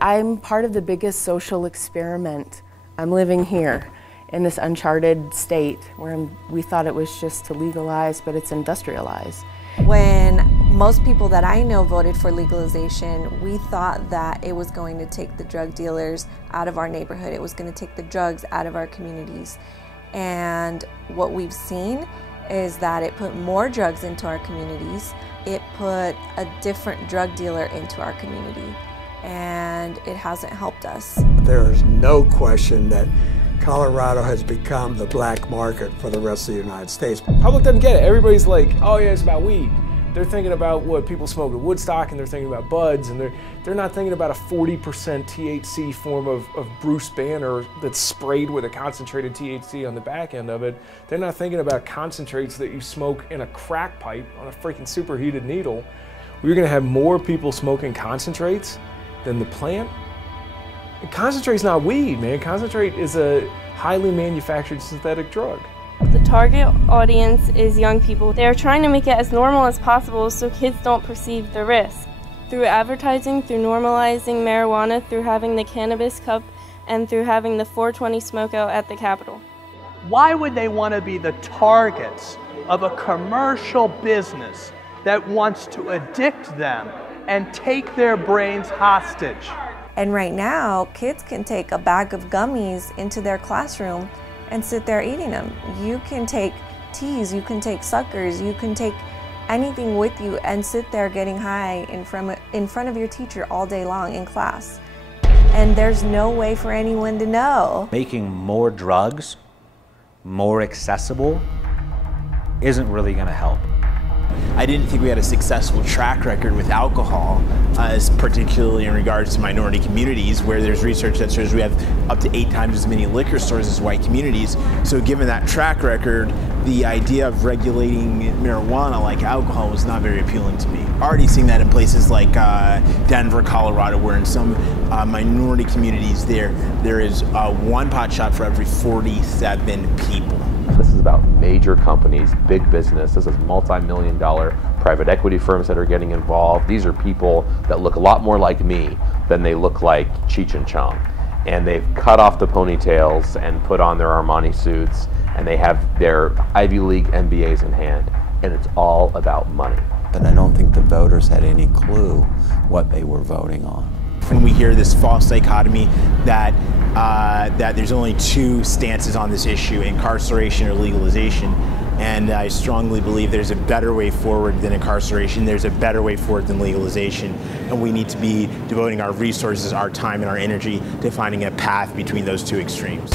I'm part of the biggest social experiment. I'm living here in this uncharted state where we thought it was just to legalize, but it's industrialize. When most people that I know voted for legalization, we thought that it was going to take the drug dealers out of our neighborhood. It was going to take the drugs out of our communities. And what we've seen is that it put more drugs into our communities. It put a different drug dealer into our community, and it hasn't helped us. There is no question that Colorado has become the black market for the rest of the United States. Public doesn't get it. Everybody's like, oh yeah, it's about weed. They're thinking about what people smoke at Woodstock, and they're thinking about buds, and they're not thinking about a 40% THC form of Bruce Banner that's sprayed with a concentrated THC on the back end of it. They're not thinking about concentrates that you smoke in a crack pipe on a freaking superheated needle. We're gonna have more people smoking concentrates than the plant. And concentrate's not weed, man. Concentrate is a highly manufactured synthetic drug. The target audience is young people. They are trying to make it as normal as possible so kids don't perceive the risk. Through advertising, through normalizing marijuana, through having the cannabis cup, and through having the 420 smokeout at the Capitol. Why would they want to be the targets of a commercial business that wants to addict them and take their brains hostage? And right now, kids can take a bag of gummies into their classroom and sit there eating them. You can take teas, you can take suckers, you can take anything with you and sit there getting high in front of your teacher all day long in class. And there's no way for anyone to know. Making more drugs more accessible isn't really gonna help. I didn't think we had a successful track record with alcohol, particularly in regards to minority communities, where there's research that shows we have up to 8 times as many liquor stores as white communities. So given that track record, the idea of regulating marijuana like alcohol was not very appealing to me. Already seeing that in places like Denver, Colorado, where in some minority communities there is one pot shop for every 47 people. This is about major companies, big business. This is multi-million-dollar private equity firms that are getting involved. These are people that look a lot more like me than they look like Cheech and Chong. And they've cut off the ponytails and put on their Armani suits, and they have their Ivy League MBAs in hand, and it's all about money. And I don't think the voters had any clue what they were voting on. When we hear this false dichotomy that there's only 2 stances on this issue, incarceration or legalization, and I strongly believe there's a better way forward than incarceration, there's a better way forward than legalization, and we need to be devoting our resources, our time, and our energy to finding a path between those 2 extremes.